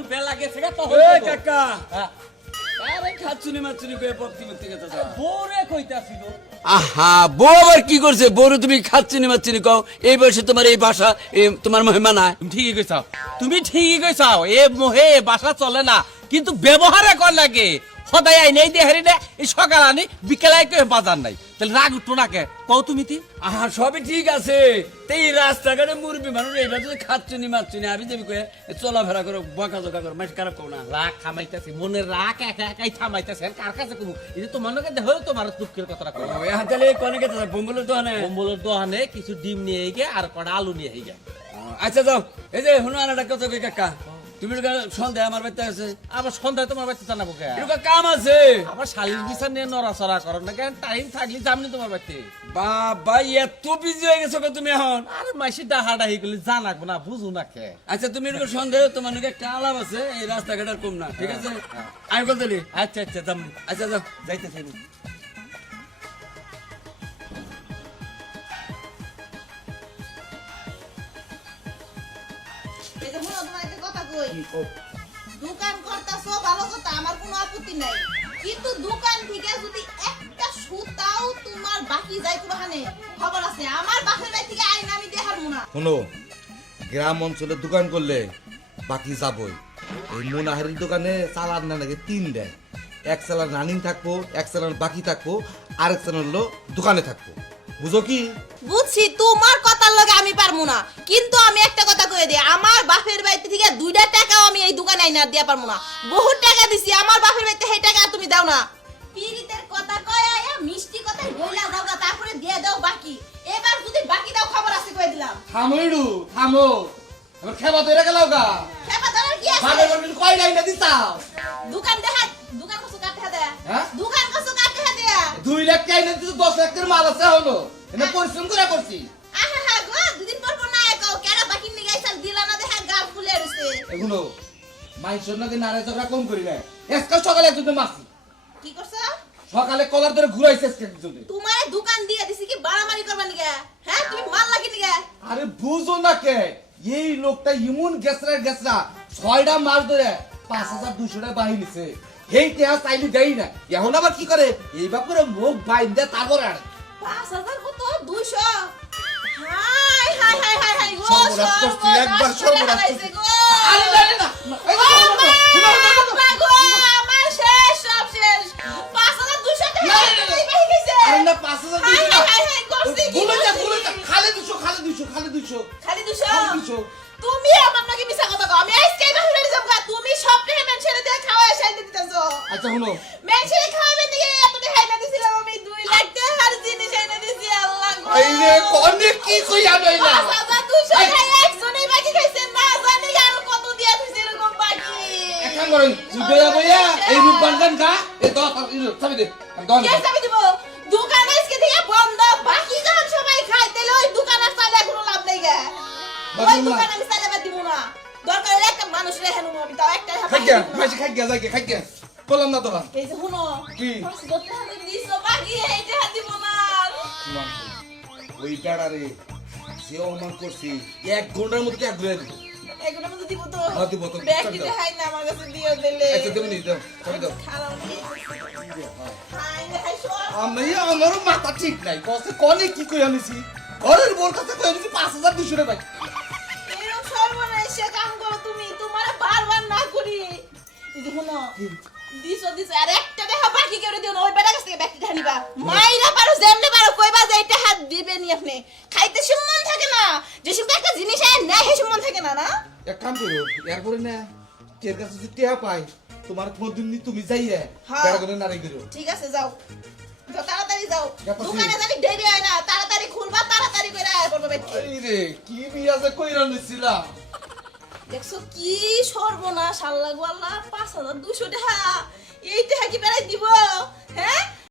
যখন বেলা গেছে তখন এই কাকা আরে খাচ্ছুনি মাচ্ছুনি কয়ে পক্তি করতে গেছে বউরে কইতাছি তো আহা বউ আবার কি করছে বউরে তুমি খাচ্ছুনি মাচ্ছুনি কও এই বয়সে তোমার এই ভাষা তোমার মহিমা না তুমি ঠিকই কইছাও এ মোহে বাসা চলে না কিন্তু ব্যবহারে কর লাগে সদাই আইনে দেহারি না এই সকাল আনি বিকেলে কেউ বাজার নাই তাহলে রাগ উঠতো না কে কও তুমি তি আহা সবই ঠিক আছে এই রাস্তাঘাটে মুরবি মানুষ এইবার যদি খাচ্ছুনি মাচ্ছুনি আমি দেবি কয়ে চলাফেরা করো বকা জকা করো মাছ খারাপ করো না রাগ থামাইতেছি মনের রাগ একা একাই থামাইতেছে কার কাছে কমু এই যে তোমার লোকে দেখো তোমার দুঃখের কথাটা কই ওই হাতালে কোনে গেছে বম্বলের দোকানে কম্বলের দোকানে কিছু ডিম নিয়ে গে আর কটা আলু নিয়ে গে আচ্ছা যাও এই যে হুনো আনাটা কত কই কাকা তুমি সন্ধ্যা আমার বাড়িতে আছে আবার সন্ধ্যায় তোমার বাড়িতে জানাবো কে এরকম কাম আছে আবার শালির বিচার নিয়ে নড়াচড়া করো না কেন টাইম থাকলে যামনি তোমার বাড়িতে বাবা এত বিজি হয়ে গেছো তুমি এখন আরে মাসি ডাহাডাহি করলে জানাবো না বুঝু না কে আচ্ছা তুমি এরকম সন্দেহ তোমার নাকি একটা আলাপ আছে এই রাস্তাঘাট আর কম না ঠিক আছে আমি বলতে আচ্ছা আচ্ছা যাম আচ্ছা যাও যাইতেছি দোকান করতেছো ভালো কথা আমার কোনো আপত্তি নাই কিন্তু দোকান থেকে যদি একটা সুতাও তোমার বাকি যায় কোনখানে খবর আছে আমার বাপের বাড়ি থেকে আইন আমি দেখার মুনা শোনো গ্রাম অঞ্চলে দোকান করলে বাকি যাবই এই মোনাহারির দোকানে চালান না নাকি 3 দেয় এক চালান রানিং থাকবো এক চালান বাকি থাকবো আরেক চালান হলো দোকানে থাকবো বুঝো কি বুঝছি তোমার কথার লগে আমি পারমু না কিন্তু আমি একটা কথা কয়ে দিই আমার বাপের বাড়ি থেকে 2টা টাকাও আমি এই দোকানে আইনা দিয়া পারমু না বহুত টাকা দিছি আমার বাপের বাড়িতে সেই টাকা তুমি দাও না পিরিতের কথা কয় আয়া মিষ্টি কথা বইলা দাও না তারপরে দিয়ে দাও বাকি এবার যদি বাকি দাও খবর আছে কই দিলাম থামইডু থামো আমার খেবা ধরে গেলাও গা খেপা ধরার কি আছে ভাবে বলবি কই নাই না দিছাও দোকান দেখা দোকান কসু কাটে দে হ্যাঁ? দোকান কসু কাটে দে 2 লাখ টাকা না দিতে 10 লাখের মাল আছে হলো এনে পরিশ্রম করে করছি আহা হা গো দুদিন পর পর না কও কেডা বাকি নি গাইছাল দিলা না দেখা গাল ফুলে রইছে এগুলো মাইসর নাকি নারে ঝগড়া কম করি না আজকে সকালে একজন মাসি কি করছ সকালে কলার ধরে ঘুরাইছে আজকে একজন তোমারে দোকান দিয়ে দিছি কি বাড়ামারি করবা নিগা হ্যাঁ তুমি মাল লাগি নিগা আরে বুঝো না কে এই লোকটা ইমন গেছরা 6টা মাস ধরে 5200 টাকা বাহি নিছে এই টেহা চাইলে দেই না এখন আবার কি করে এই বাপরে মুখ বাইন্দে তারপর আর 5000 কত 200 হাই হাই হাই হাই হাই গো সর্বনাশ করছি, একবার সর্বনাশ করছি। আরে না না এই ও যে মা গো আমার শেষ সব শেষ 5200 টাকা তুমি বাহি গেছে আরে না 5200 হাই হাই হাই হাই করছি কি ভুলে যা করছি? খালি 200 খালি 200 200 তুমি আমার নাকি মিছা কথা কও আমি আজকে বাহিরে যাব তুমি সব টাকা মেনশনে দিয়ে খাওয়া এসাইতে দিতেছো আচ্ছা হলো মেনশনে খাওয়াবে দিকে এত টাকা আইনা দিছিলাম আমি 2 লাখ টাকা আর জিনিস আইনা দিছি আল্লাহ গো এই রে কোনে কি কইয়া দইলা 5200 টাকা একজনই বাকি খাইছেন না জানি আর কত দিয়া দিছে এরকম বাকি এখন করেন বইয়া বইয়া এই রূপ বান্দান কা এই দশ চাবি দে দশ কে চাবি দিব দোকান আজকে থেকে বন্ধ বাকি যখন সবাই খায় তাহলে ওই দোকান আর চালে কোনো লাভ নাই গা ওই দোকান আমি চালে বাদ দিব না দরকার হলে একটা মানুষ রেহানো আমি তাও একটা খাইয়া মাসি খাইয়া যাই খাইয়া বললাম না তোরা এই যে শুনো কি? দিছো বাকি এইটা দিব না ওই বেড়ারে সে অমান করছি 1 ঘন্টার মধ্যে এক ঘুরে দিত এগুলো মধ্যে দিব তো হ্যাঁ, দিব তো। ব্যাগ দিতে হয় না আমার কাছে দিও দিলে আচ্ছা দেবনি দাও চাবি দাও খারাপ হাই হাই সর আমি আমারও মাথা ঠিক নাই কসে কোনে কি কই আনিছি ঘরের বোর কাছে কই আনিছি 5200 টাকা এরকম সর্বনাশে কাম করো তুমি তোমার বারবার না করি এই যে শুনো দিছো আর একটা দেখা বাকি করে দিও না ওই বেটা কাছ থেকে ব্যাগটি ধানিবা মাইরা পারো যেমনে পারো কইবা যে এটা হাত দিবে নি আপনি খাইতে সম্মান থাকে না যে সব একটা জিনিস আয় না হে সম্মান থাকে না না এক কাম করো এরপরে না কের কাছে যদি টিয়া পাই তোমার কোনদিন তুমি যাইয়া হ্যাঁ। বেড়া করে নাড়াই করো ঠিক আছে যাও যাও তাড়াতাড়ি যাও যাইতাছি। দোকানে জানি দেরি হয় না তাড়াতাড়ি খুলবা তাড়াতাড়ি কইরা আয় পড়বে বেটি এই রে কি বিয়া যে কইরা নিছিলাম দেখছো কি সর্বনাশ আল্লাহ গো আল্লাহ 5200 টাকা এই টাকা কি বেড়াই দিব হ্যাঁ